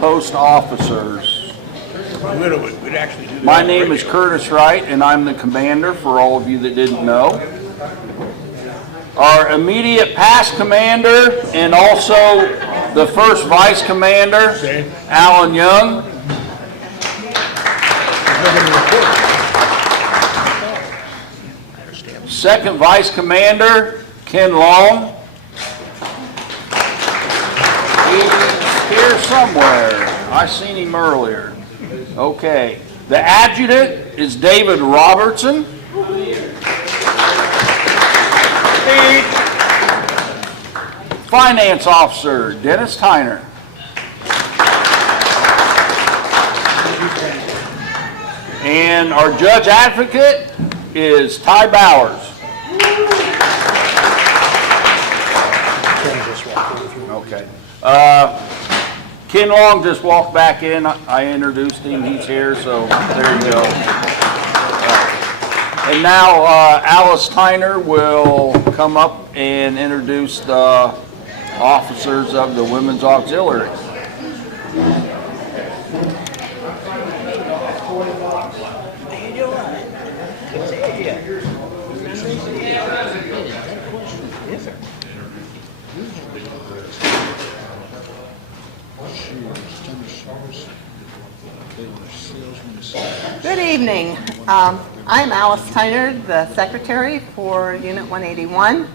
post officers. We'd actually do that. My name is Curtis Wright, and I'm the commander for all of you that didn't know. Our immediate past commander and also the first vice commander, Alan Young. Second vice commander, Ken Long. He's here somewhere. I seen him earlier. Okay. The adjutant is David Robertson. Finance officer, Dennis Tyner. And our judge advocate is Ty Bowers. Okay. Ken Long just walked back in. I introduced him. He's here, so there you go. And now Alice Tyner will come up and introduce the officers of the Women's Auxiliary. Good evening. I'm Alice Tyner, the secretary for Unit 181.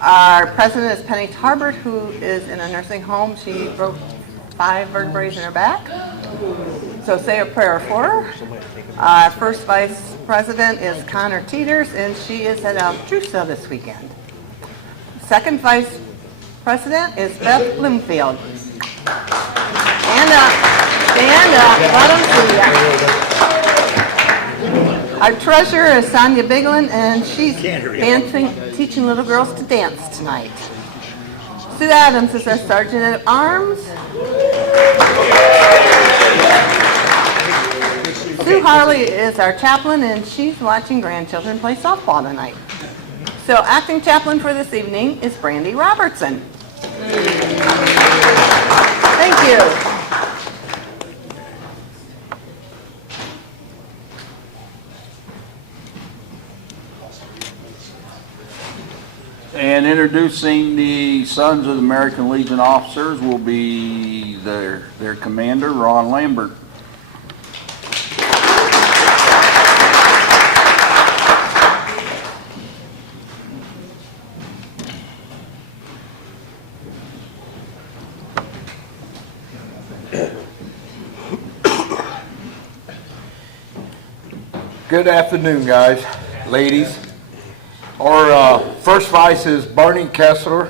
Our president is Penny Tarbert, who is in a nursing home. She broke 5 vertebrae in her back. So say a prayer for her. Our first vice president is Connor Teeters, and she is at Drusa this weekend. Second vice president is Beth Bloomfield. Stand up, let them see ya. Our treasurer is Sonia Biglin, and she's teaching little girls to dance tonight. Sue Adams is our sergeant at arms. Sue Harley is our chaplain, and she's watching grandchildren play softball tonight. So acting chaplain for this evening is Brandy Robertson. Thank you. And introducing the Sons of the American Legion officers will be their commander, Ron Lambert. Good afternoon, guys, ladies. Our first vice is Barney Kessler.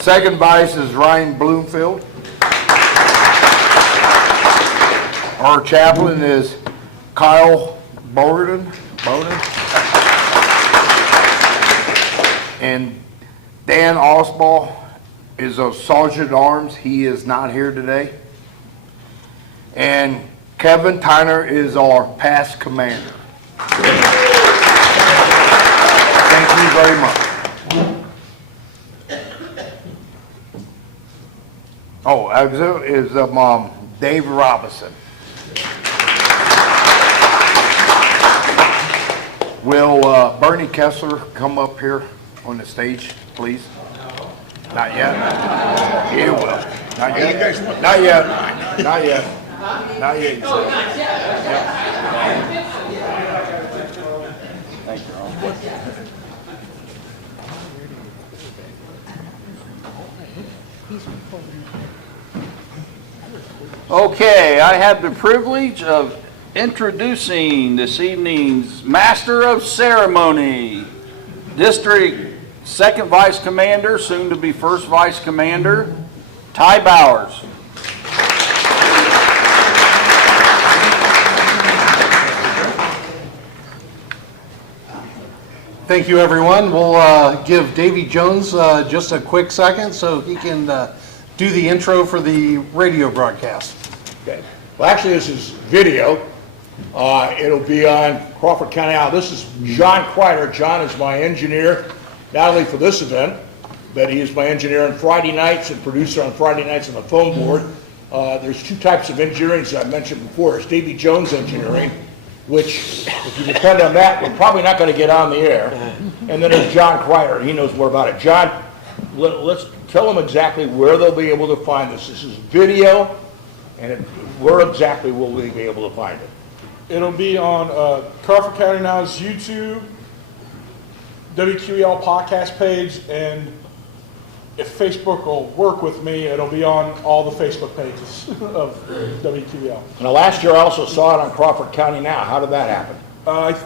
Second vice is Ryan Bloomfield. Our chaplain is Kyle Bowden. And Dan Osball is a sergeant at arms. He is not here today. And Kevin Tyner is our past commander. Thank you very much. Oh, auxiliary is Dave Robinson. Will Bernie Kessler come up here on the stage, please? Not yet. He will. Not yet. Not yet. Not yet. Not yet. Thank you, Ron. Okay, I have the privilege of introducing this evening's Master of Ceremony, District Second Vice Commander, soon to be First Vice Commander, Ty Bowers. Thank you, everyone. We'll give Davy Jones just a quick second so he can do the intro for the radio broadcast. Okay. Well, actually, this is video. It'll be on Crawford County. Now, this is John Kreider. John is my engineer, not only for this event, Betty is my engineer on Friday nights and producer on Friday nights on the phone board. There's two types of engineering, as I mentioned before. There's Davy Jones engineering, which, if you depend on that, we're probably not going to get on the air. And then there's John Kreider. He knows more about it. John, let's tell them exactly where they'll be able to find this. This is video, and where exactly will we be able to find it? It'll be on Crawford County Now's YouTube, WQEL podcast page, and if Facebook will work with me, it'll be on all the Facebook pages of WQEL. Now, last year I also saw it on Crawford County Now. How did that happen?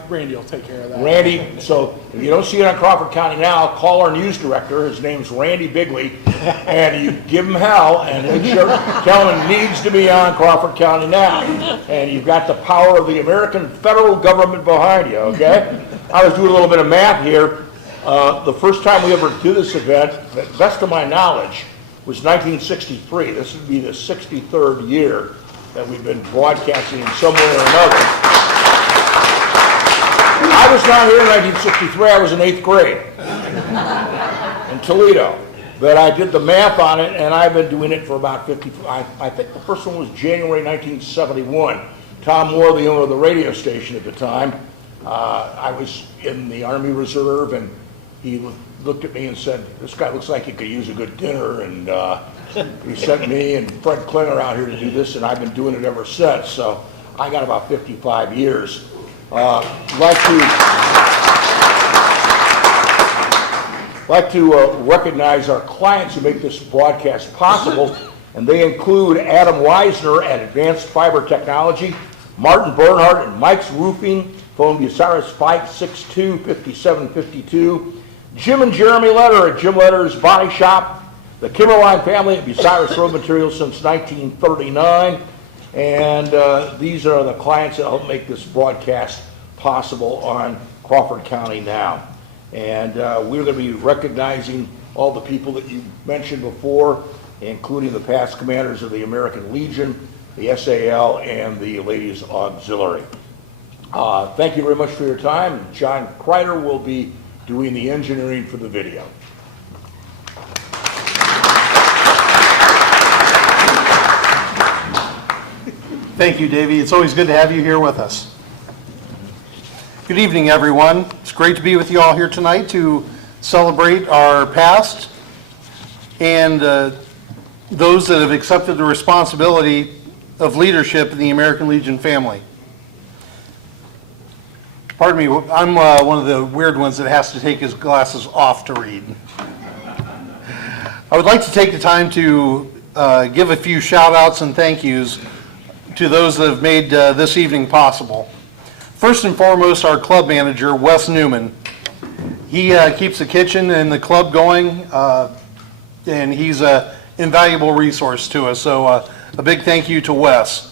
Randy will take care of that. Randy, so if you don't see it on Crawford County Now, call our news director. His name's Randy Bigley, and you give him hell and make sure, tell him it needs to be on Crawford County Now. And you've got the power of the American federal government behind you, okay? I was doing a little bit of math here. The first time we ever did this event, to the best of my knowledge, was 1963. This would be the 63rd year that we've been broadcasting in some way or another. I was not here in 1963. I was in 8th grade in Toledo. But I did the math on it, and I've been doing it for about 50. I think the first one was January 1971. Tom Moore, the owner of the radio station at the time, I was in the Army Reserve, and he looked at me and said, "This guy looks like he could use a good dinner," and he sent me and Fred Klinger out here to do this, and I've been doing it ever since. So I got about 55 years. Like to recognize our clients who make this broadcast possible, and they include Adam Weisner at Advanced Fiber Technology, Martin Bernhardt at Mike's Roofing, phone Bucyrus 562-5752, Jim and Jeremy Letter at Jim Letter's Body Shop, the Kimmerline family at Bucyrus Road Materials since 1939, and these are the clients that help make this broadcast possible on Crawford County Now. And we're going to be recognizing all the people that you mentioned before, including the past commanders of the American Legion, the SAL, and the Ladies Auxiliary. Thank you very much for your time. John Kreider will be doing the engineering for the video. Thank you, Davey. It's always good to have you here with us. Good evening, everyone. It's great to be with you all here tonight to celebrate our past and those that have accepted the responsibility of leadership in the American Legion family. Pardon me, I'm one of the weird ones that has to take his glasses off to read. I would like to take the time to give a few shout outs and thank yous to those that have made this evening possible. First and foremost, our club manager, Wes Newman. He keeps the kitchen and the club going, and he's an invaluable resource to us. So a big thank you to Wes.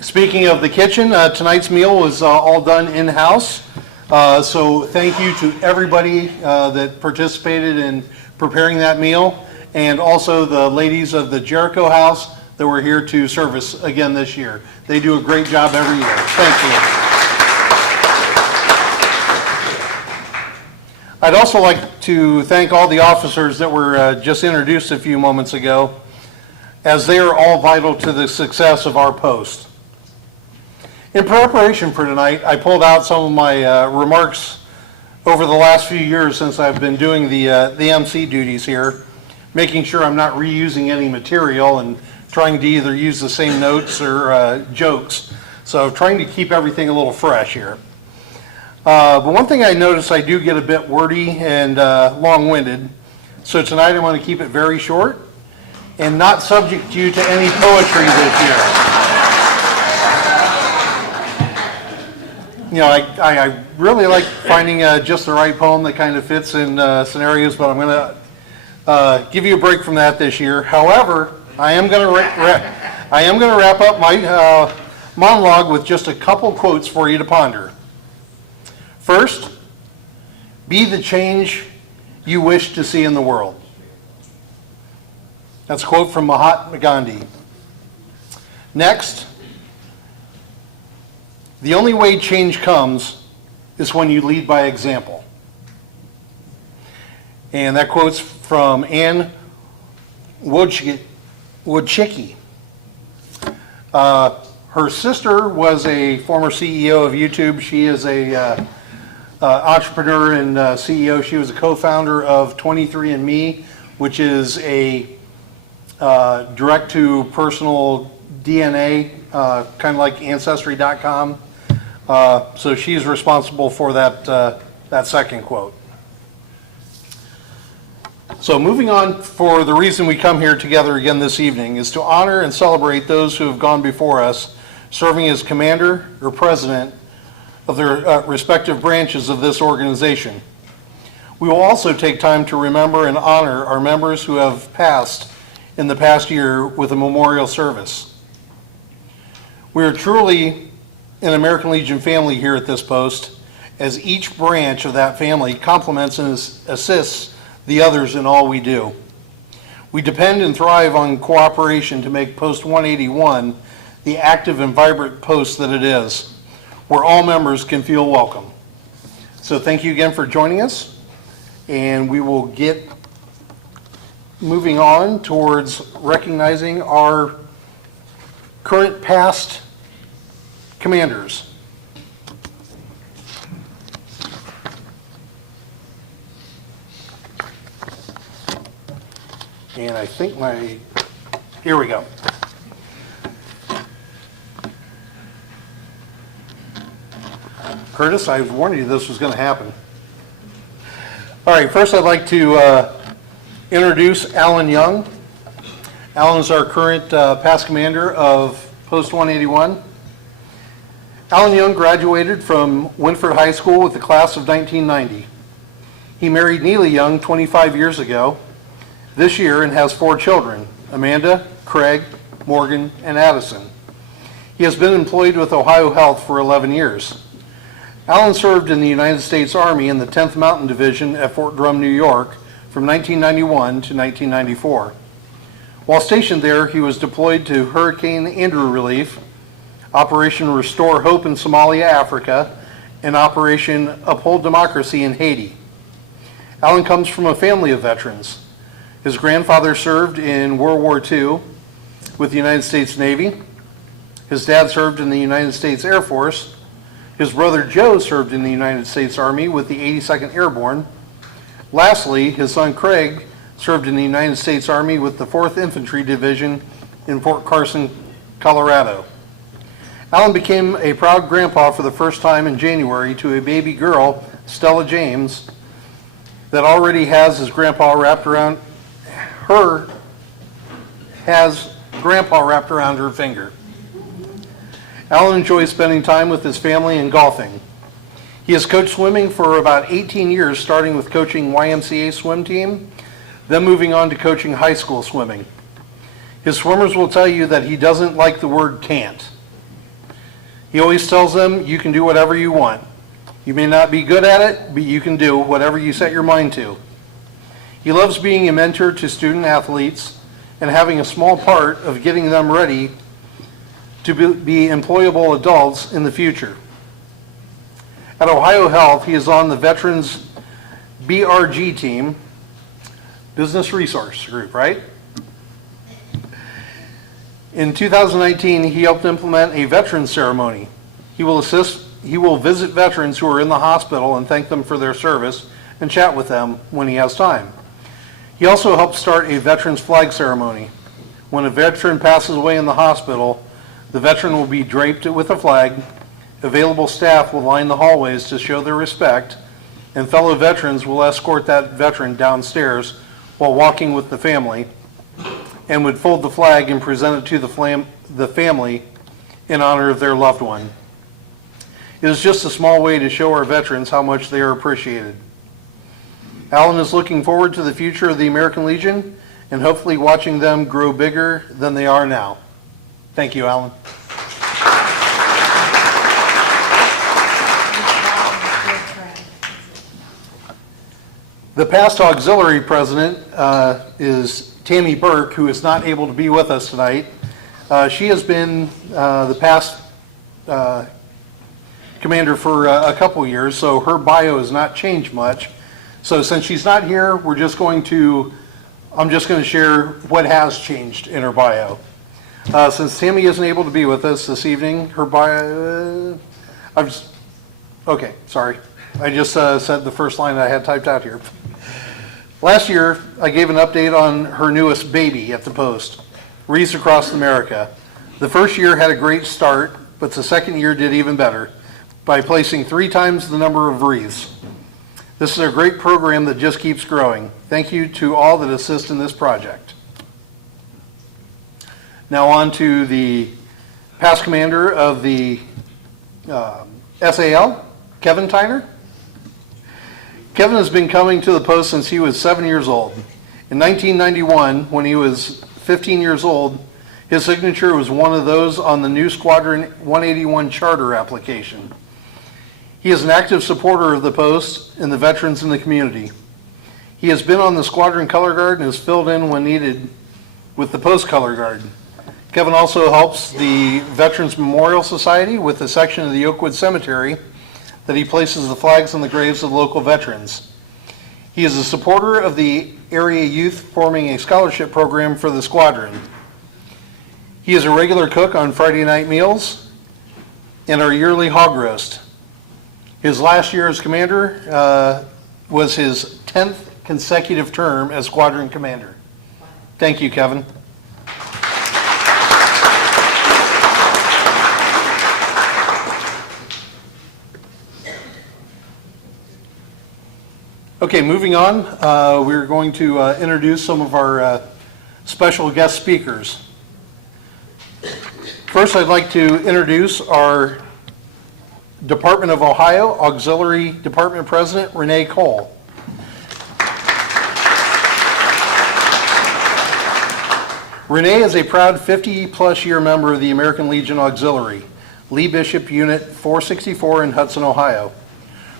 Speaking of the kitchen, tonight's meal was all done in-house. So thank you to everybody that participated in preparing that meal, and also the ladies of the Jericho House that were here to service again this year. They do a great job every year. Thank you. I'd also like to thank all the officers that were just introduced a few moments ago, as they are all vital to the success of our post. In preparation for tonight, I pulled out some of my remarks over the last few years since I've been doing the MC duties here, making sure I'm not reusing any material and trying to either use the same notes or jokes. So trying to keep everything a little fresh here. But one thing I noticed, I do get a bit wordy and long-winded. So tonight I'm going to keep it very short and not subject you to any poetry this year. You know, I really like finding just the right poem that kind of fits in scenarios, but I'm going to give you a break from that this year. However, I am going to wrap up my monologue with just a couple quotes for you to ponder. First, be the change you wish to see in the world. That's a quote from Mahatma Gandhi. Next, the only way change comes is when you lead by example. And that quote's from Ann Wojcicki. Her sister was a former CEO of YouTube. She is a entrepreneur and CEO. She was a co-founder of 23andMe, which is a direct-to-personal DNA, kind of like Ancestry.com. So she's responsible for that second quote. So moving on, for the reason we come here together again this evening is to honor and celebrate those who have gone before us, serving as commander or president of their respective branches of this organization. We will also take time to remember and honor our members who have passed in the past year with a memorial service. We are truly an American Legion family here at this post, as each branch of that family complements and assists the others in all we do. We depend and thrive on cooperation to make Post 181 the active and vibrant post that it is, where all members can feel welcome. So thank you again for joining us, and we will get moving on towards recognizing our current past commanders. And I think here we go. Curtis, I warned you this was going to happen. All right, first I'd like to introduce Alan Young. Alan is our current past commander of Post 181. Alan Young graduated from Winford High School with the class of 1990. He married Neely Young 25 years ago this year and has 4 children, Amanda, Craig, Morgan, and Addison. He has been employed with Ohio Health for 11 years. Alan served in the United States Army in the 10th Mountain Division at Fort Drum, New York from 1991 to 1994. While stationed there, he was deployed to Hurricane Andrew relief, Operation Restore Hope in Somalia, Africa, and Operation Uphold Democracy in Haiti. Alan comes from a family of veterans. His grandfather served in World War II with the United States Navy. His dad served in the United States Air Force. His brother Joe served in the United States Army with the 82nd Airborne. Lastly, his son Craig served in the United States Army with the 4th Infantry Division in Fort Carson, Colorado. Alan became a proud grandpa for the first time in January to a baby girl, Stella James, that already has his grandpa wrapped around her finger. Alan enjoys spending time with his family and golfing. He has coached swimming for about 18 years, starting with coaching YMCA swim team, then moving on to coaching high school swimming. His swimmers will tell you that he doesn't like the word can't. He always tells them, you can do whatever you want. You may not be good at it, but you can do whatever you set your mind to. He loves being a mentor to student athletes and having a small part of getting them ready to be employable adults in the future. At Ohio Health, he is on the Veterans BRG team, Business Resource Group, right? In 2019, he helped implement a veterans ceremony. He will visit veterans who are in the hospital and thank them for their service and chat with them when he has time. He also helped start a veterans flag ceremony. When a veteran passes away in the hospital, the veteran will be draped with a flag. Available staff will line the hallways to show their respect, and fellow veterans will escort that veteran downstairs while walking with the family, and would fold the flag and present it to the family in honor of their loved one. It is just a small way to show our veterans how much they are appreciated. Alan is looking forward to the future of the American Legion and hopefully watching them grow bigger than they are now. Thank you, Alan. The past auxiliary president is Tammy Burke, who is not able to be with us tonight. She has been the past commander for a couple years, so her bio has not changed much. So since she's not here, I'm just going to share what has changed in her bio. Since Tammy isn't able to be with us this evening, her bio, okay, sorry. I just said the first line I had typed out here. Last year, I gave an update on her newest baby at the Post, Wreaths Across America. The first year had a great start, but the second year did even better by placing 3 times the number of wreaths. This is a great program that just keeps growing. Thank you to all that assist in this project. Now on to the past commander of the SAL, Kevin Tyner. Kevin has been coming to the Post since he was 7 years old. In 1991, when he was 15 years old, his signature was one of those on the new Squadron 181 charter application. He is an active supporter of the Post and the veterans in the community. He has been on the Squadron Color Guard and has filled in when needed with the Post Color Guard. Kevin also helps the Veterans Memorial Society with a section of the Oakwood Cemetery that he places the flags on the graves of local veterans. He is a supporter of the area youth forming a scholarship program for the squadron. He is a regular cook on Friday night meals and our yearly hog roast. His last year as commander was his 10th consecutive term as squadron commander. Thank you, Kevin. Okay, moving on, we're going to introduce some of our special guest speakers. First, I'd like to introduce our Department of Ohio Auxiliary Department President, Renee Kohl. Renee is a proud 50-plus year member of the American Legion Auxiliary, Lee Bishop Unit 464 in Hudson, Ohio.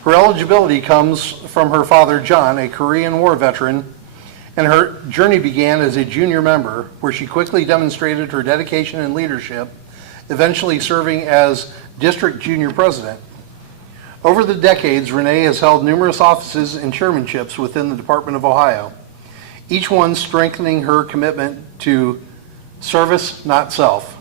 Her eligibility comes from her father, John, a Korean War veteran, and her journey began as a junior member, where she quickly demonstrated her dedication and leadership, eventually serving as district junior president. Over the decades, Renee has held numerous offices and chairmanships within the Department of Ohio, each one strengthening her commitment to service, not self.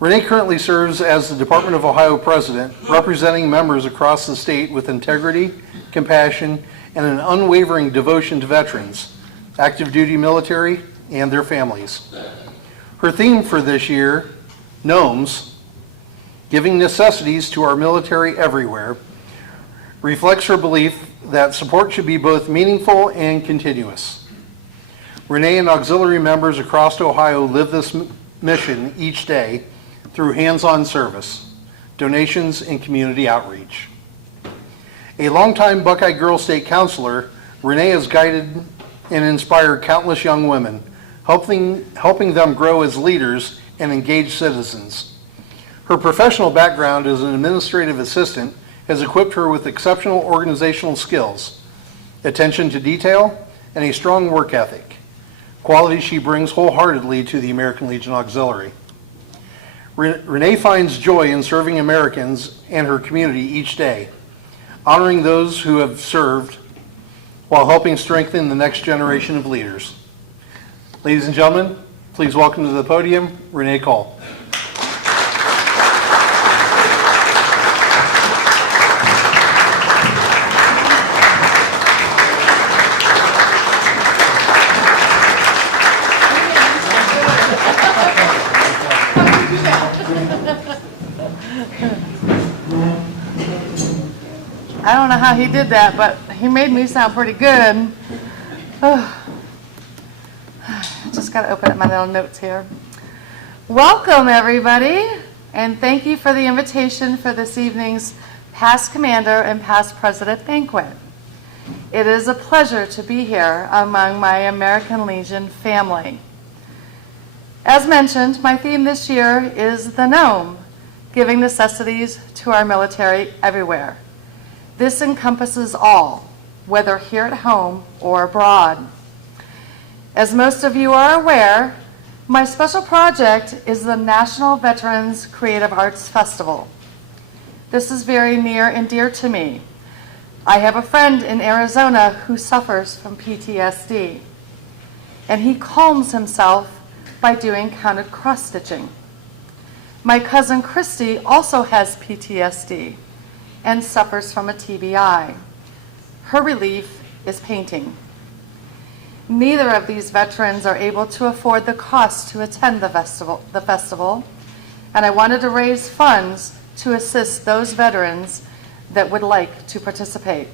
Renee currently serves as the Department of Ohio President, representing members across the state with integrity, compassion, and an unwavering devotion to veterans, active duty military, and their families. Her theme for this year, Gnomes, Giving Necessities to Our Military Everywhere, reflects her belief that support should be both meaningful and continuous. Renee and auxiliary members across Ohio live this mission each day through hands-on service, donations, and community outreach. A longtime Buckeye Girl State counselor, Renee has guided and inspired countless young women, helping them grow as leaders and engaged citizens. Her professional background as an administrative assistant has equipped her with exceptional organizational skills, attention to detail, and a strong work ethic, qualities she brings wholeheartedly to the American Legion Auxiliary. Renee finds joy in serving Americans and her community each day, honoring those who have served while helping strengthen the next generation of leaders. Ladies and gentlemen, please welcome to the podium, Renee Kohl. I don't know how he did that, but he made me sound pretty good. Just got to open up my little notes here. Welcome, everybody, and thank you for the invitation for this evening's Past Commander and Past President Banquet. It is a pleasure to be here among my American Legion family. As mentioned, my theme this year is the Gnome, Giving Necessities to Our Military Everywhere. This encompasses all, whether here at home or abroad. As most of you are aware, my special project is the National Veterans Creative Arts Festival. This is very near and dear to me. I have a friend in Arizona who suffers from PTSD, and he calms himself by doing counted cross-stitching. My cousin Christy also has PTSD and suffers from a TBI. Her relief is painting. Neither of these veterans are able to afford the cost to attend the festival, and I wanted to raise funds to assist those veterans that would like to participate.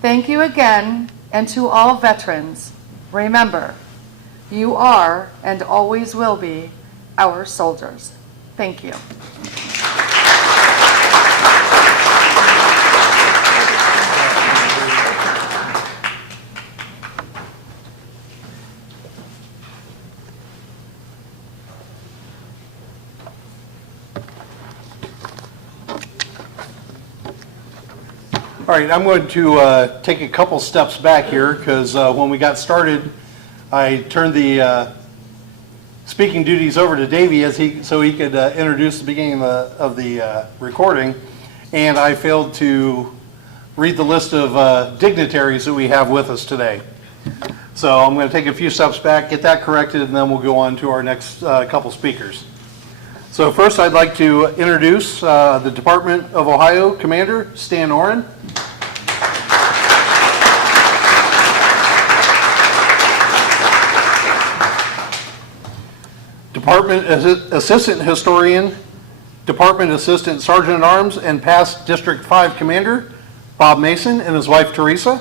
Thank you again, and to all veterans, remember, you are and always will be our soldiers. Thank you. All right, I'm going to take a couple steps back here because when we got started, I turned the speaking duties over to Davey so he could introduce the beginning of the recording, and I failed to read the list of dignitaries that we have with us today. So I'm going to take a few steps back, get that corrected, and then we'll go on to our next couple speakers. So first I'd like to introduce the Department of Ohio Commander, Stan Orin. Department Assistant Historian, Department Assistant Sergeant at Arms, and past District 5 Commander, Bob Mason and his wife Teresa.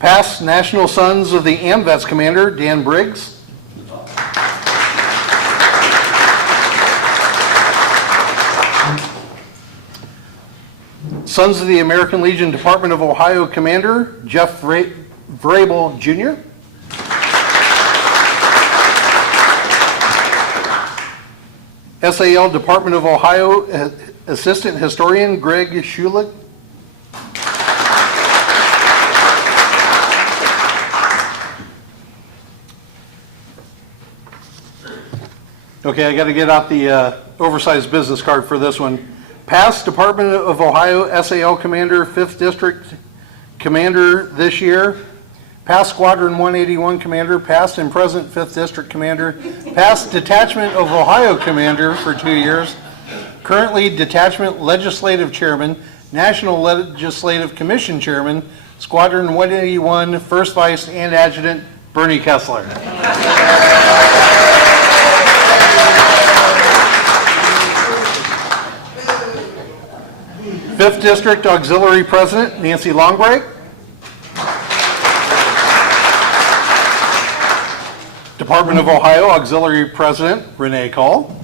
Past National Sons of the AMVETS Commander, Dan Briggs. Sons of the American Legion Department of Ohio Commander, Jeff Vrabel Jr. SAL Department of Ohio Assistant Historian, Greg Schulich. Okay, I got to get out the oversized business card for this one. Past Department of Ohio SAL Commander, 5th District Commander this year. Past Squadron 181 Commander, past and present 5th District Commander. Past Detachment of Ohio Commander for 2 years. Currently Detachment Legislative Chairman, National Legislative Commission Chairman, Squadron 181 1st Vice and Adjutant, Bernie Kessler. 5th District Auxiliary President, Nancy Longbreak. Department of Ohio Auxiliary President, Renee Kohl.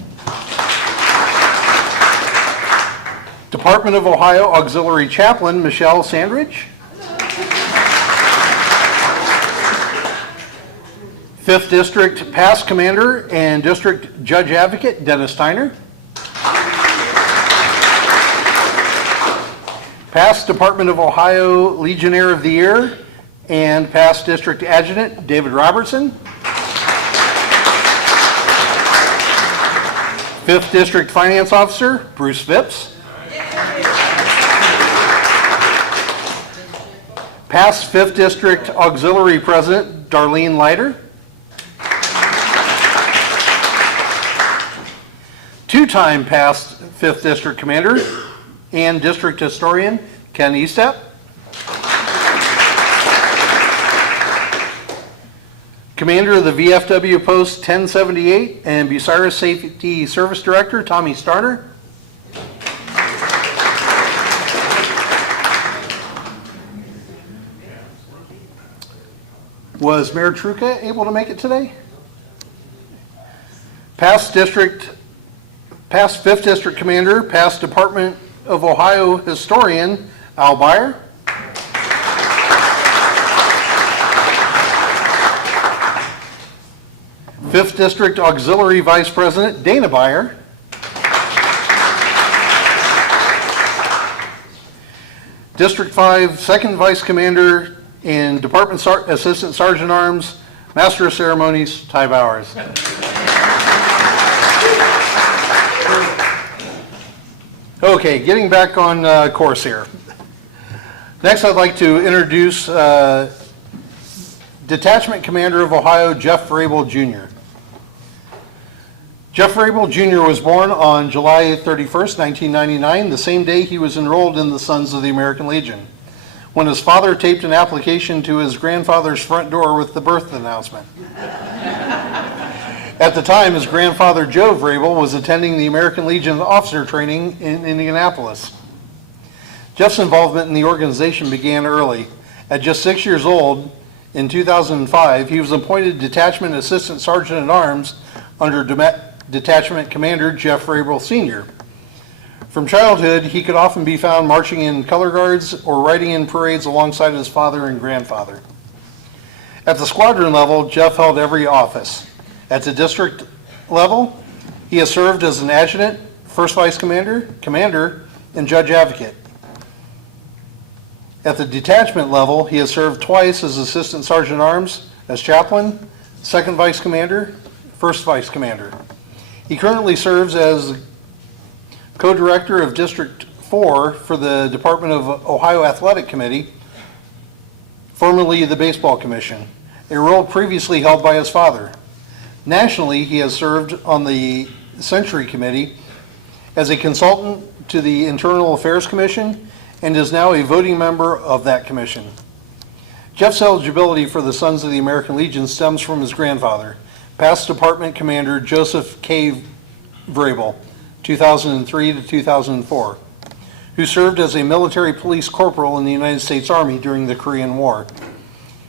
Department of Ohio Auxiliary Chaplain, Michelle Sandridge. 5th District Past Commander and District Judge Advocate, Dennis Steiner. Past Department of Ohio Legionnaire of the Year and past District Adjutant, David Robertson. 5th District Finance Officer, Bruce Phipps. Past 5th District Auxiliary President, Darlene Leiter. Two-time past 5th District Commander and District Historian, Ken Estep. Commander of the VFW Post 1078 and Bucyrus Safety Service Director, Tommy Starner. Was Mayor Truca able to make it today? Past 5th District Commander, past Department of Ohio Historian, Al Beyer. Fifth District Auxiliary Vice President, Dana Beyer. District 5 Second Vice Commander and Department Assistant Sergeant Arms, Master of Ceremonies, Ty Bowers. Okay, getting back on course here. Next, I'd like to introduce Detachment Commander of Ohio, Jeff Vrabel Jr. Jeff Vrabel Jr. was born on July 31st, 1999, the same day he was enrolled in the Sons of the American Legion, when his father taped an application to his grandfather's front door with the birth announcement. At the time, his grandfather, Joe Vrabel, was attending the American Legion officer training in Indianapolis. Jeff's involvement in the organization began early. At just 6 years old, in 2005, he was appointed Detachment Assistant Sergeant-at-Arms under Detachment Commander Jeff Vrabel Sr. From childhood, he could often be found marching in color guards or riding in parades alongside his father and grandfather. At the squadron level, Jeff held every office. At the district level, he has served as an adjutant, first vice commander, commander, and judge advocate. At the detachment level, he has served twice as assistant sergeant-at-arms, as chaplain, second vice commander, first vice commander. He currently serves as co-director of District 4 for the Department of Ohio Athletic Committee, formerly the Baseball Commission, a role previously held by his father. Nationally, he has served on the Century Committee as a consultant to the Internal Affairs Commission and is now a voting member of that commission. Jeff's eligibility for the Sons of the American Legion stems from his grandfather, past Department Commander Joseph K. Vrabel, 2003 to 2004, who served as a military police corporal in the United States Army during the Korean War.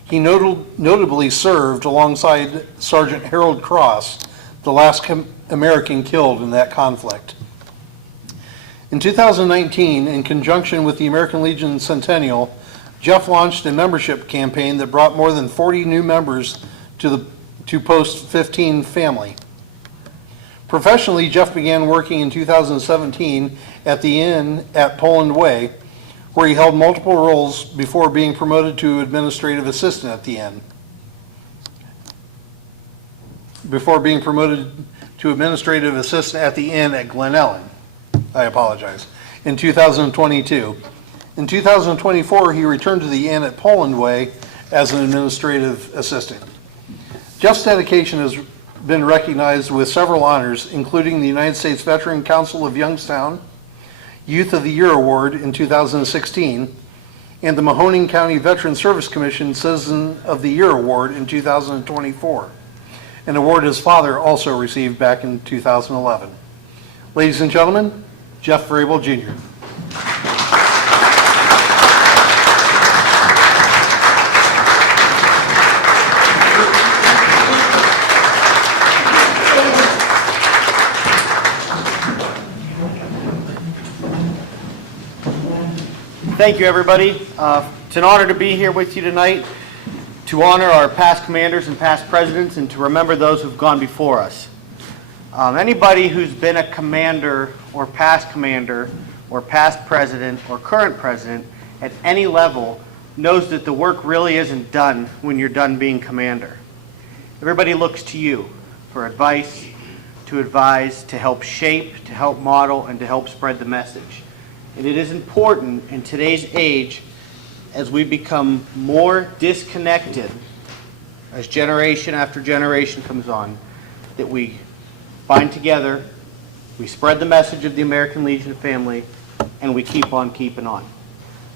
He notably served alongside Sergeant Harold Cross, the last American killed in that conflict. In 2019, in conjunction with the American Legion Centennial, Jeff launched a membership campaign that brought more than 40 new members to Post 15 family. Professionally, Jeff began working in 2017 at the Inn at Poland Way, where he held multiple roles before being promoted to administrative assistant at the inn. Before being promoted to administrative assistant at the inn at Glen Ellen, I apologize, in 2022. In 2024, he returned to the inn at Poland Way as an administrative assistant. Jeff's dedication has been recognized with several honors, including the United States Veteran Council of Youngstown Youth of the Year Award in 2016, and the Mahoning County Veteran Service Commission Citizen of the Year Award in 2024, an award his father also received back in 2011. Ladies and gentlemen, Jeff Vrabel Jr. Thank you, everybody. It's an honor to be here with you tonight to honor our past commanders and past presidents and to remember those who've gone before us. Anybody who's been a commander or past president or current president at any level knows that the work really isn't done when you're done being commander. Everybody looks to you for advice, to advise, to help shape, to help model, and to help spread the message. And it is important in today's age, as we become more disconnected, as generation after generation comes on, that we bind together, we spread the message of the American Legion family, and we keep on keeping on.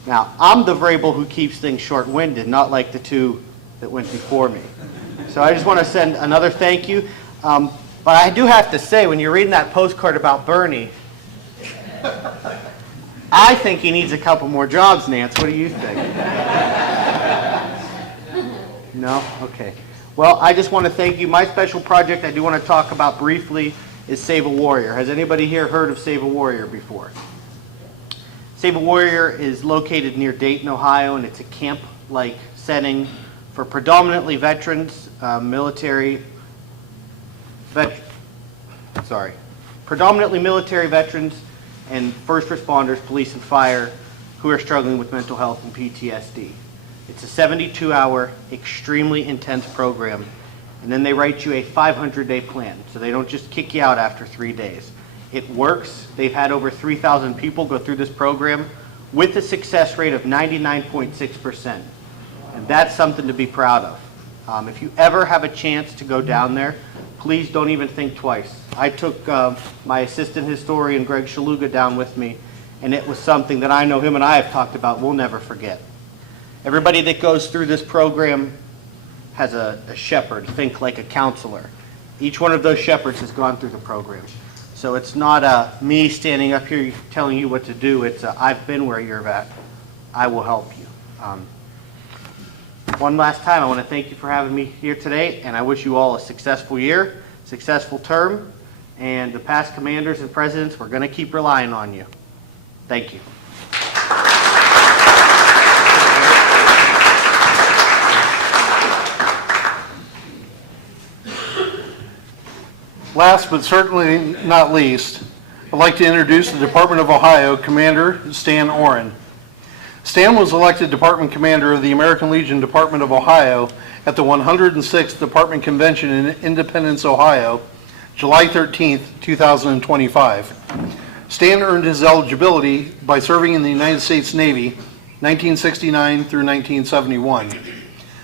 Now, I'm the Vrabel who keeps things short-winded, not like the two that went before me. So I just want to send another thank you. But I do have to say, when you're reading that postcard about Bernie, I think he needs a couple more jobs, Nance. What do you think? No? Okay. Well, I just want to thank you. My special project I do want to talk about briefly is Save a Warrior. Has anybody here heard of Save a Warrior before? Save a Warrior is located near Dayton, Ohio, and it's a camp-like setting for predominantly veterans, predominantly military veterans and first responders, police and fire, who are struggling with mental health and PTSD. It's a 72-hour, extremely intense program, and then they write you a 500-day plan, so they don't just kick you out after 3 days. It works. They've had over 3,000 people go through this program with a success rate of 99.6%, and that's something to be proud of. If you ever have a chance to go down there, please don't even think twice. I took my assistant historian, Greg Shaluga, down with me, and it was something that I know him and I have talked about we'll never forget. Everybody that goes through this program has a shepherd, think like a counselor. Each one of those shepherds has gone through the program. So it's not me standing up here telling you what to do. It's I've been where you're at. I will help you. One last time, I want to thank you for having me here today, and I wish you all a successful year, successful term, and the past commanders and presidents, we're going to keep relying on you. Thank you. Last but certainly not least, I'd like to introduce the Department of Ohio Commander Stan Orin. Stan was elected Department Commander of the American Legion Department of Ohio at the 106th Department Convention in Independence, Ohio, July 13th, 2025. Stan earned his eligibility by serving in the United States Navy, 1969 through 1971.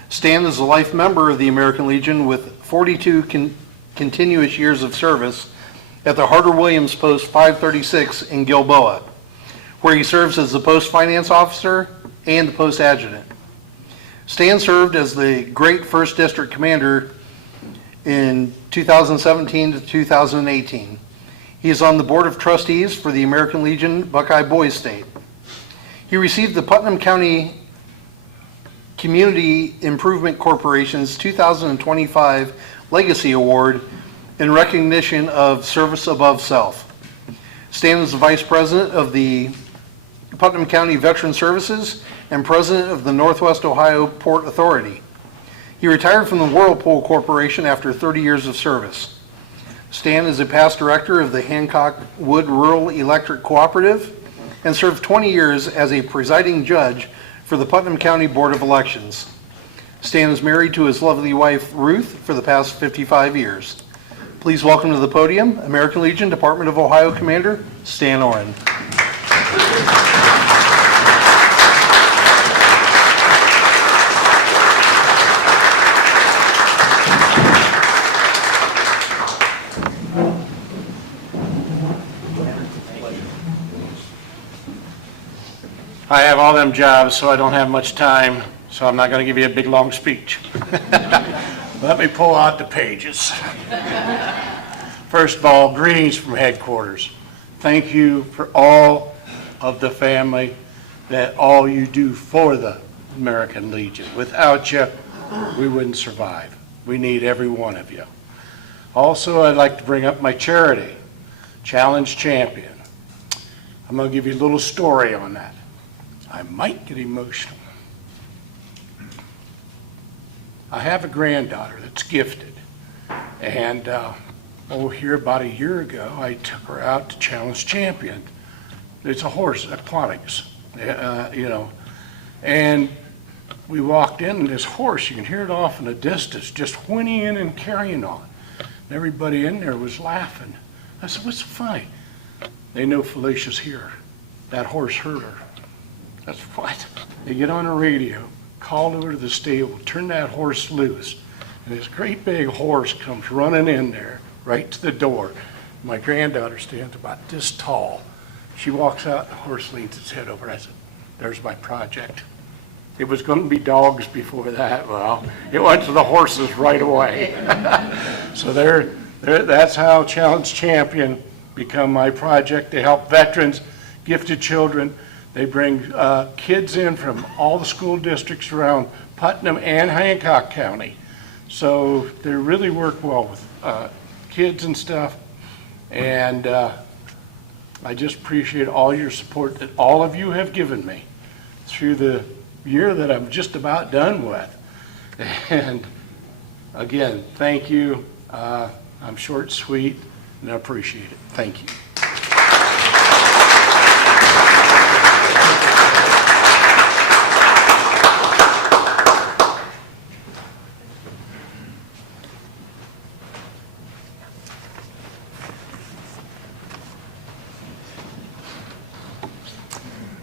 Stan is a life member of the American Legion with 42 continuous years of service at the Harder Williams Post 536 in Gilboa, where he serves as the Post Finance Officer and the Post Adjutant. Stan served as the Great 1st District Commander in 2017 to 2018. He is on the Board of Trustees for the American Legion Buckeye Boys State. He received the Putnam County Community Improvement Corporation's 2025 Legacy Award in recognition of service above self. Stan is the Vice President of the Putnam County Veteran Services and President of the Northwest Ohio Port Authority. He retired from the Whirlpool Corporation after 30 years of service. Stan is a past director of the Hancock Wood Rural Electric Cooperative and served 20 years as a presiding judge for the Putnam County Board of Elections. Stan is married to his lovely wife, Ruth, for the past 55 years. Please welcome to the podium, American Legion Department of Ohio Commander, Stan Orin. I have all them jobs, so I don't have much time, so I'm not going to give you a big, long speech. Let me pull out the pages. First of all, greetings from headquarters. Thank you for all of the family, that all you do for the American Legion. Without you, we wouldn't survive. We need every one of you. Also, I'd like to bring up my charity, Challenge Champion. I'm going to give you a little story on that. I might get emotional. I have a granddaughter that's gifted, and here about a year ago, I took her out to Challenge Champion. It's a horse, aquatics, and we walked in, and this horse, you can hear it off in the distance, just whinnying and carrying on. And everybody in there was laughing. I said, what's funny? They know Felicia's here. That horse hurt her. That's what? They get on the radio, call over to the stable, turn that horse loose, and this great big horse comes running in there, right to the door. My granddaughter stands about this tall. She walks out, and the horse leans its head over. I said, there's my project. It was going to be dogs before that. Well, it went to the horses right away. So that's how Challenge Champion become my project to help veterans, gifted children. They bring kids in from all the school districts around Putnam and Hancock County. So they really work well with kids and stuff. And I just appreciate all your support that all of you have given me through the year that I'm just about done with. And again, thank you. I'm short, sweet, and I appreciate it. Thank you.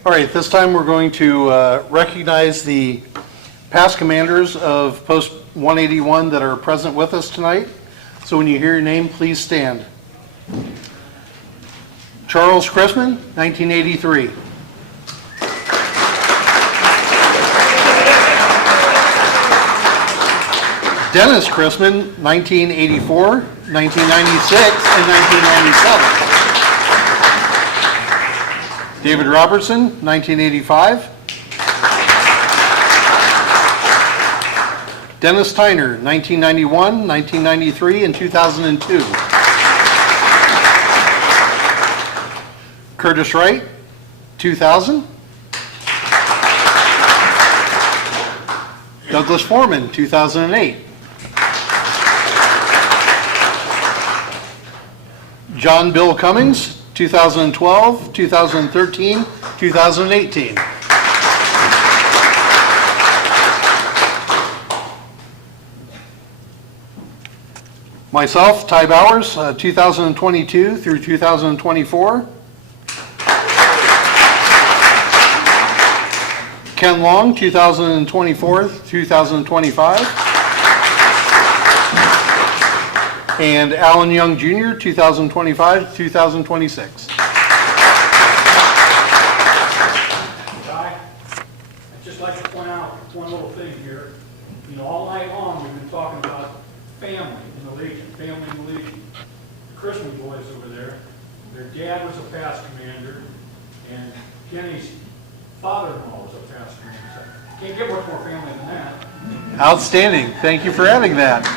All right, this time we're going to recognize the past commanders of Post 181 that are present with us tonight. So when you hear your name, please stand. Charles Chrisman, 1983. Dennis Chrisman, 1984, 1996, and 1997. David Robertson, 1985. Dennis Tyner, 1991, 1993, and 2002. Curtis Wright, 2000. Douglas Foreman, 2008. John Bill Cummings, 2012, 2013, 2018. Myself, Ty Bowers, 2022 through 2024. Ken Long, 2024 through 2025. And Alan Young Jr., 2025 to 2026. I'd just like to point out one little thing here. You know, all night long, we've been talking about family in the Legion, family in the Legion. The Christian boys over there, their dad was a past commander, and Kenny's father-in-law was a past commander. So can't get much more family than that. Outstanding. Thank you for adding that.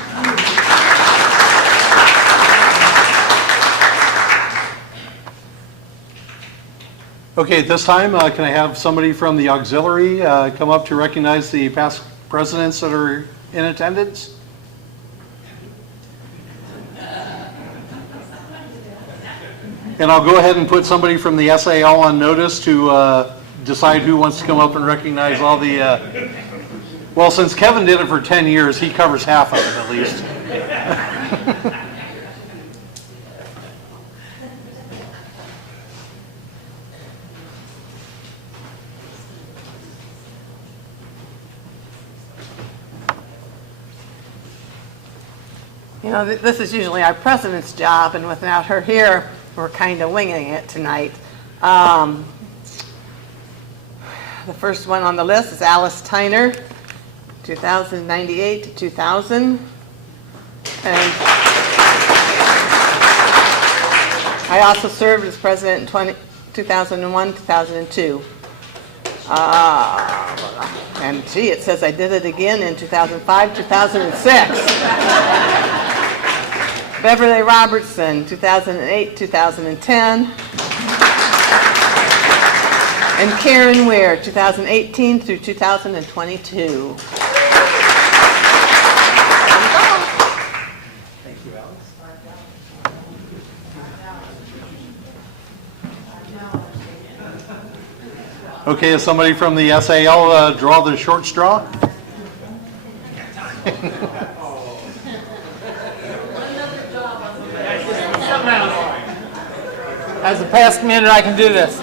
Okay, at this time, can I have somebody from the auxiliary come up to recognize the past presidents that are in attendance? And I'll go ahead and put somebody from the SAL on notice to decide who wants to come up and recognize all the, well, since Kevin did it for 10 years, he covers half of it at least. You know, this is usually our president's job, and without her here, we're kind of winging it tonight. The first one on the list is Alice Tyner, 2098 to 2000. And I also served as president in 2001, 2002. And gee, it says I did it again in 2005, 2006. Beverly Robertson, 2008, 2010. And Karen Weir, 2018 through 2022. Thank you, Alex. Okay, is somebody from the SAL draw the short straw? As a past commander, I can do this.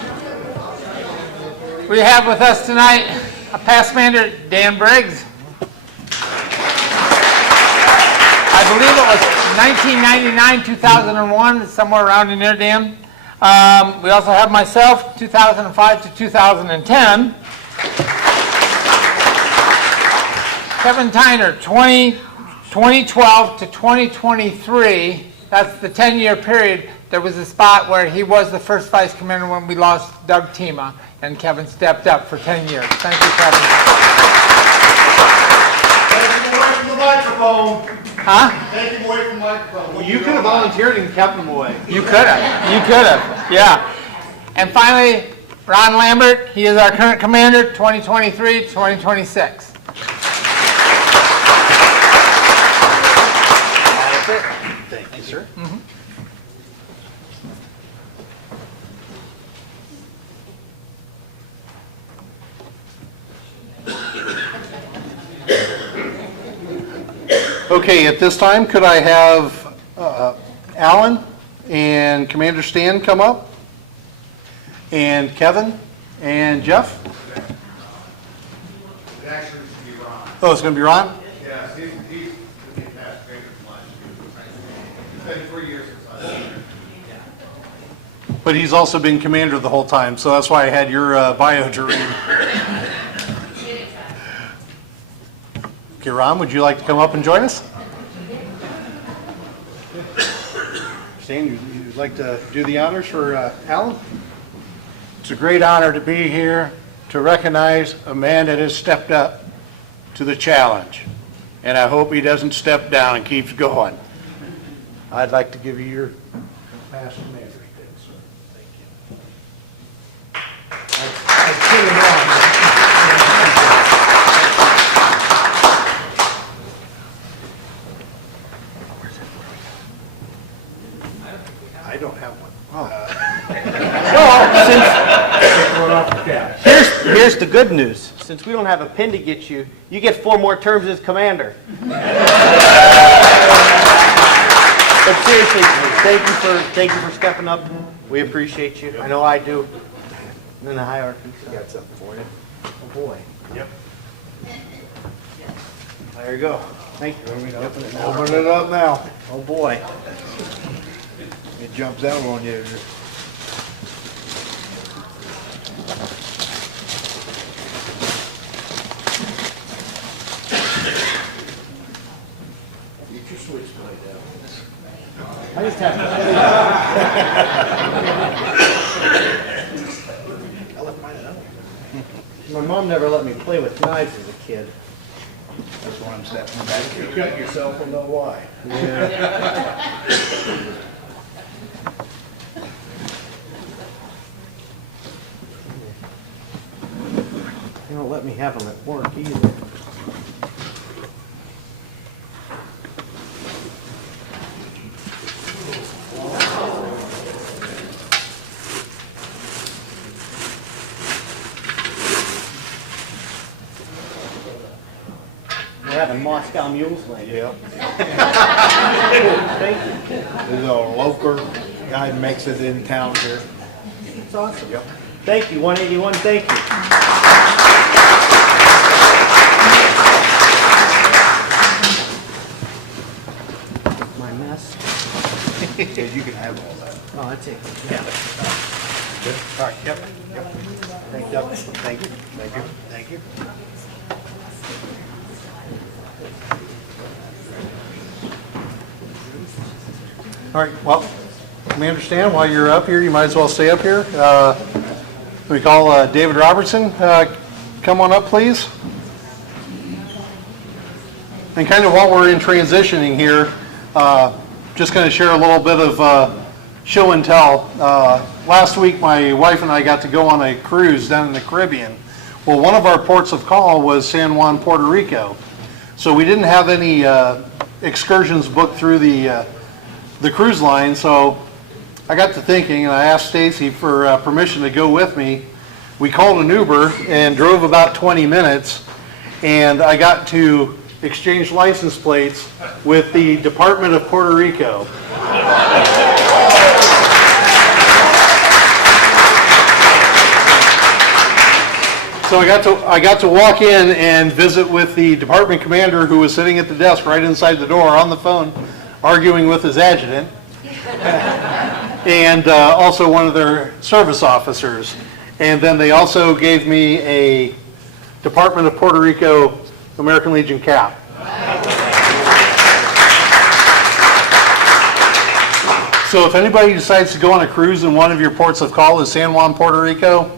We have with us tonight a past commander, Dan Briggs. I believe it was 1999, 2001, somewhere around in there, Dan. We also have myself, 2005 to 2010. Kevin Tyner, 2012 to 2023. That's the 10-year period. There was a spot where he was the first vice commander when we lost Doug Tima, and Kevin stepped up for 10 years. Thank you, Kevin. Take him away from the microphone. Huh? Take him away from the microphone. Well, you could have volunteered and kept them away. You could have. You could have. Yeah. And finally, Ron Lambert. He is our current commander, 2023 to 2026. That's it. Thank you, sir. Mm-hmm. Okay, at this time, could I have Alan and Commander Stan come up? And Kevin And Jeff? It actually should be Ron. Oh, it's going to be Ron? Yes, he's the past favorite lunch. It's been 3 years since I've been here. But he's also been commander the whole time, so that's why I had your bio to read. Okay, Ron, would you like to come up and join us? Stan, you'd like to do the honors for Alan? It's a great honor to be here to recognize a man that has stepped up to the challenge. And I hope he doesn't step down and keeps going. I'd like to give you your past commander's pin, sir. Thank you. I'd put him on. I don't have one. Here's the good news. Since we don't have a pin to get you, you get 4 more terms as commander. But seriously, thank you for stepping up. We appreciate you. I know I do. In the hierarchy. So. Got something for you. Oh boy. Yep. There you go. Thank you. Open it up now. Oh boy. It jumps out on you. Get your switchblade out. I just have to. My mom never let me play with knives as a kid. That's why I'm stepping back. You cut yourself and know why. They don't let me have them at work either. We're having Moscow mules later. Yep. Thank you. This is a local guy who makes it in town here. It's awesome. Yep. Thank you, 181. Thank you. My mess. Yeah, you can have all that. Oh, that's it. Yeah. Good. All right, yep. Thank you. Thank you. Thank you. Thank you. All right, well, Commander Stan, while you're up here, you might as well stay up here. We call David Robertson. Come on up, please. And kind of while we're in transitioning here, just going to share a little bit of show and tell. Last week, my wife and I got to go on a cruise down in the Caribbean. Well, one of our ports of call was San Juan, Puerto Rico. So we didn't have any excursions booked through the cruise line, so I got to thinking, and I asked Stacy for permission to go with me. We called an Uber and drove about 20 minutes, and I got to exchange license plates with the Department of Puerto Rico. So I got to walk in and visit with the department commander, who was sitting at the desk right inside the door on the phone, arguing with his adjutant, and also one of their service officers. And then they also gave me a Department of Puerto Rico American Legion cap. So if anybody decides to go on a cruise and one of your ports of call is San Juan, Puerto Rico,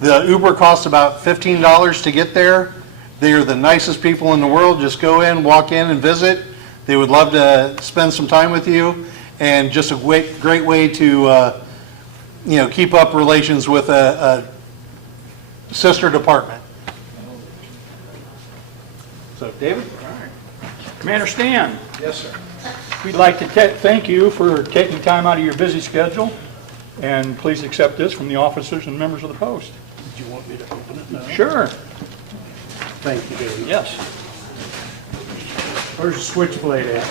the Uber costs about $15 to get there. They are the nicest people in the world. Just go in, walk in and visit. They would love to spend some time with you, and just a great way to keep up relations with a sister department. So, David? Commander Stan, Yes, sir. we'd like to thank you for taking time out of your busy schedule, and please accept this from the officers and members of the post. Do you want me to open it now? Sure. Thank you, David. Yes. Where's the switchblade at?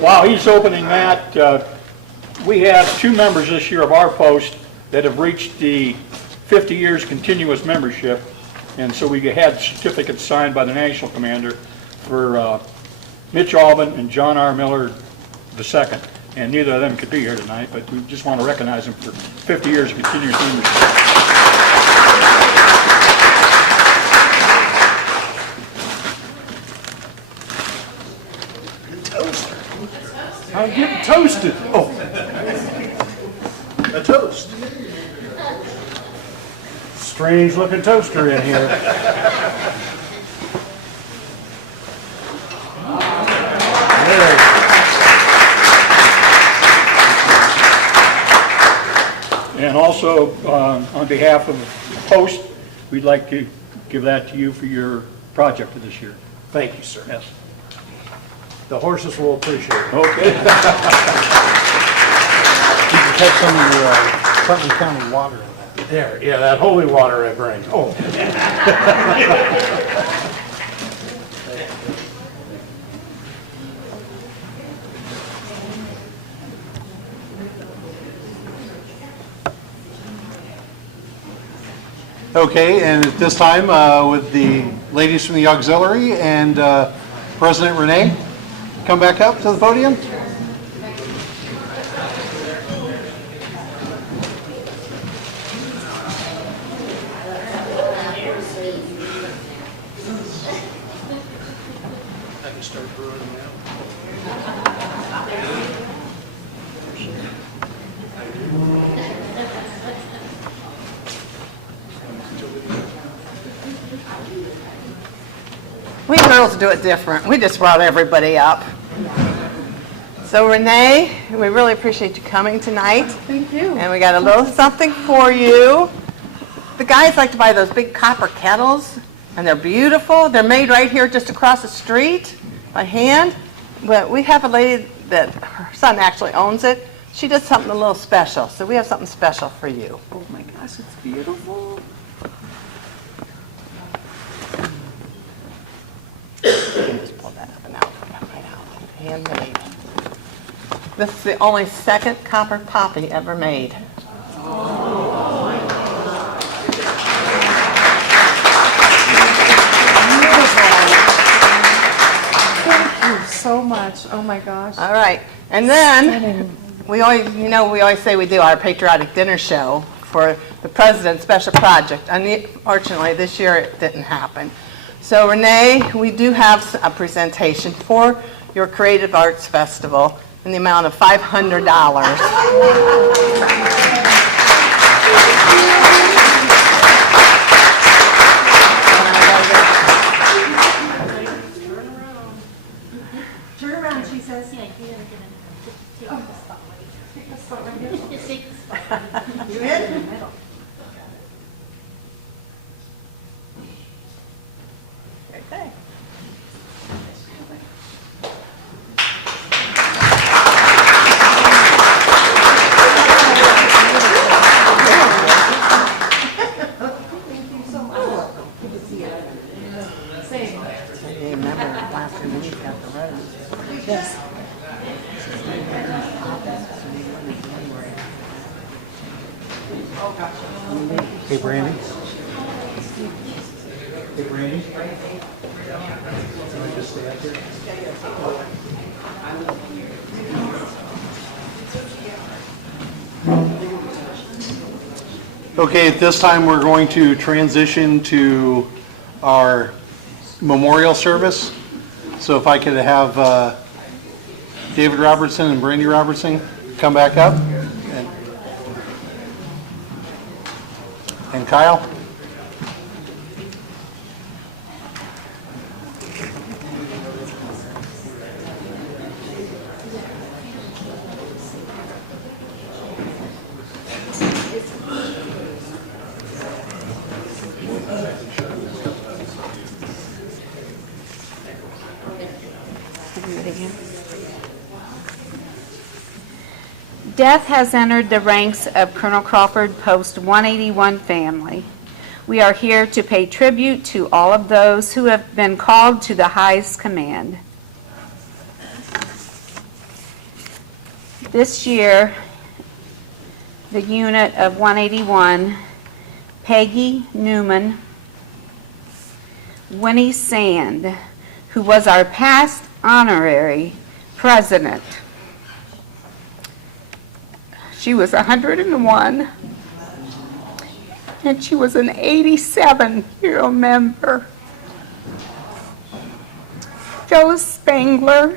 While he's opening that, We have 2 members this year of our post that have reached the 50 years continuous membership, and so we had certificates signed by the National Commander for Mitch Alban and John R. Miller II, and neither of them could be here tonight, but we just want to recognize them for 50 years of continuous membership. I'm getting toasted. Oh. A toast. Strange looking toaster in here. There. And also, on behalf of the Post, we'd like to give that to you for your project for this year. Thank you, sir. Yes. The horses will appreciate it. Okay. You can catch some of your Clinton County water in that. There, yeah, that holy water I bring. Oh. Okay, and at this time, with the ladies from the auxiliary and President Renee, come back up to the podium. We girls do it different. We just brought everybody up. So Renee, we really appreciate you coming tonight. Thank you. And we got a little something for you. The guys like to buy those big copper kettles, and they're beautiful. They're made right here just across the street by hand. But we have a lady that her son actually owns it. She does something a little special. So we have something special for you. Oh my gosh, it's beautiful. Just pull that up and out. Right out. Handmade. This is the only second copper poppy ever made. Thank you so much. Oh my gosh. All right. And then we always say we do our patriotic dinner show for the president's special project. Unfortunately, this year it didn't happen. So Renee, we do have a presentation for your Creative Arts Festival in the amount of $500. Turn around, she says. Yeah, you gotta get in. Take the spot right here. Just take the spot. You in? Okay. Hey, remember last year when you got the rose? Yes. Hey, Brandy. Hey, Brandy. Can I just stay up here? Okay, at this time, we're going to transition to our memorial service. So if I could have David Robertson and Brandy Robertson come back up. And Kyle. Death has entered the ranks of Colonel Crawford Post 181 family. We are here to pay tribute to all of those who have been called to the highest command. This year the unit of 181, Peggy Newman, Winnie Sand, who was our past honorary president. She was 101, and she was an 87-year-old member. Joe Spangler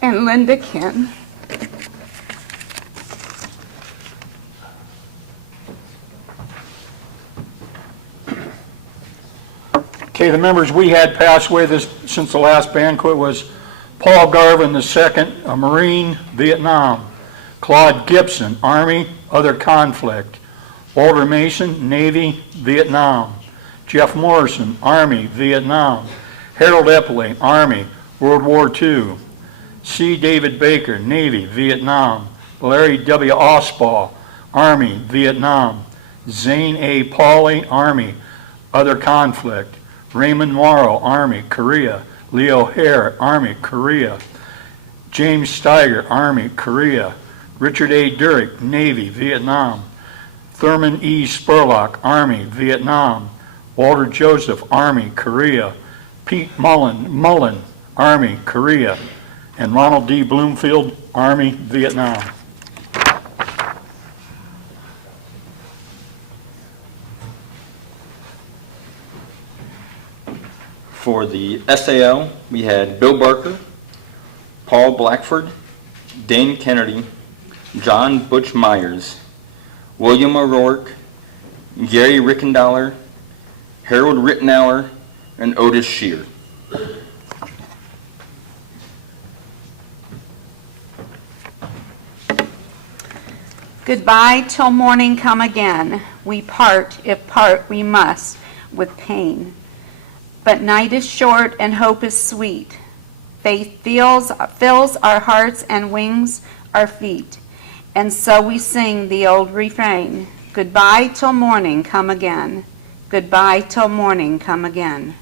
and Linda Ken. Okay, the members we had pass away since the last banquet was Paul Garvin II, a Marine, Vietnam. Claude Gibson, Army, other conflict. Walter Mason, Navy, Vietnam. Jeff Morrison, Army, Vietnam. Harold Eppley, Army, World War II. C. David Baker, Navy, Vietnam. Larry W. Osball, Army, Vietnam. Zane A. Pauley, Army, other conflict. Raymond Morrow, Army, Korea. Leo Hare, Army, Korea. James Steiger, Army, Korea. Richard A. Durick, Navy, Vietnam. Thurman E. Spurlock, Army, Vietnam. Walter Joseph, Army, Korea. Pete Mullen, Army, Korea. And Ronald D. Bloomfield, Army, Vietnam. For the SAL, we had Bill Barker, Paul Blackford, Dane Kennedy, John Butch Myers, William O'Rourke, Gary Rickendauer, Harold Rittenauer, and Otis Shear. Goodbye till morning come again. We part, if part we must, with pain. But night is short and hope is sweet. Faith fills our hearts and wings our feet. And so we sing the old refrain. Goodbye till morning come again. Goodbye till morning come again.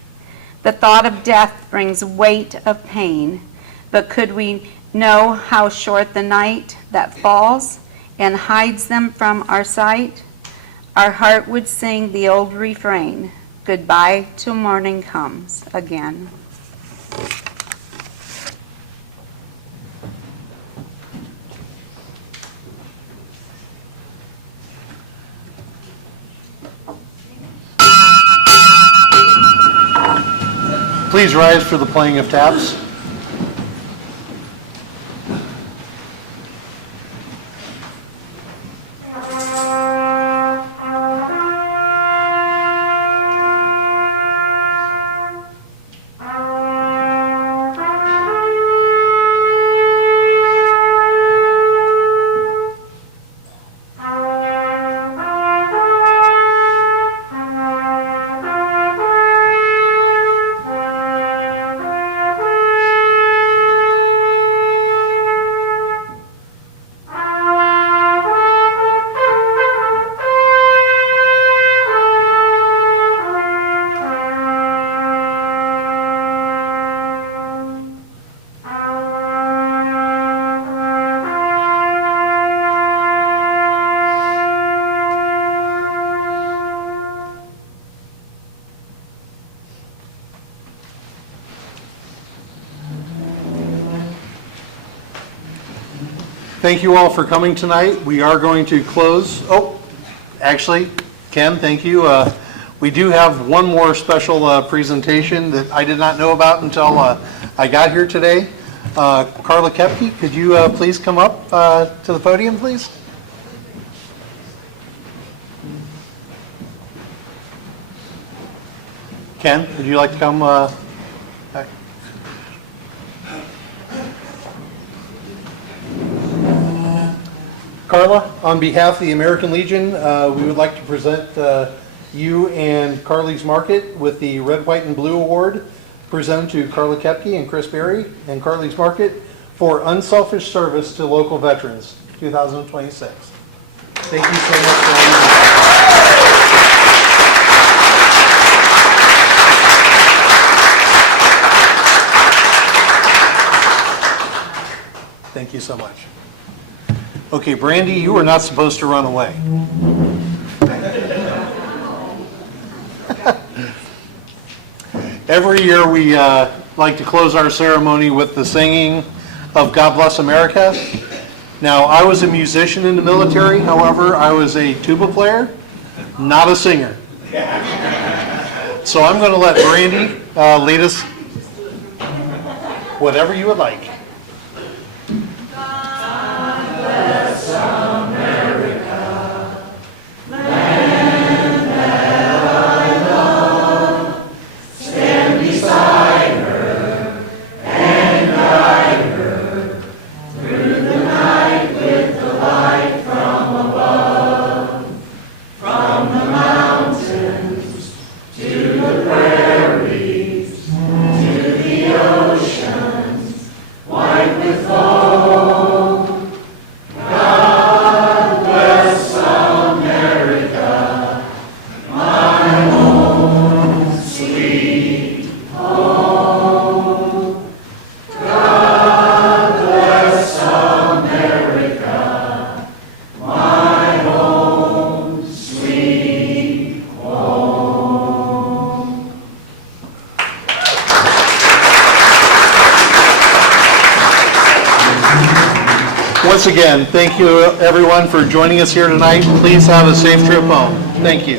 The thought of death brings weight of pain. But could we know how short the night that falls and hides them from our sight? Our heart would sing the old refrain. Goodbye till morning comes again. Please rise for the playing of taps. Thank you all for coming tonight. We are going to close. Oh, actually, Ken, thank you. We do have one more special presentation that I did not know about until I got here today. Carla Kepke, could you please come up to the podium, please? Ken, would you like to come back? Carla, on behalf of the American Legion, we would like to present you and Carly's Market with the Red, White, and Blue Award presented to Carla Kepke and Chris Berry and Carly's Market for unselfish service to local veterans, 2026. Thank you so much for all you do. Thank you so much. Okay, Brandy, you were not supposed to run away. Every year we like to close our ceremony with the singing of God Bless America. Now, I was a musician in the military, however, I was a tuba player, not a singer. So I'm going to let Brandy lead us, whatever you would like. Once again, thank you everyone for joining us here tonight. Please have a safe trip home. Thank you.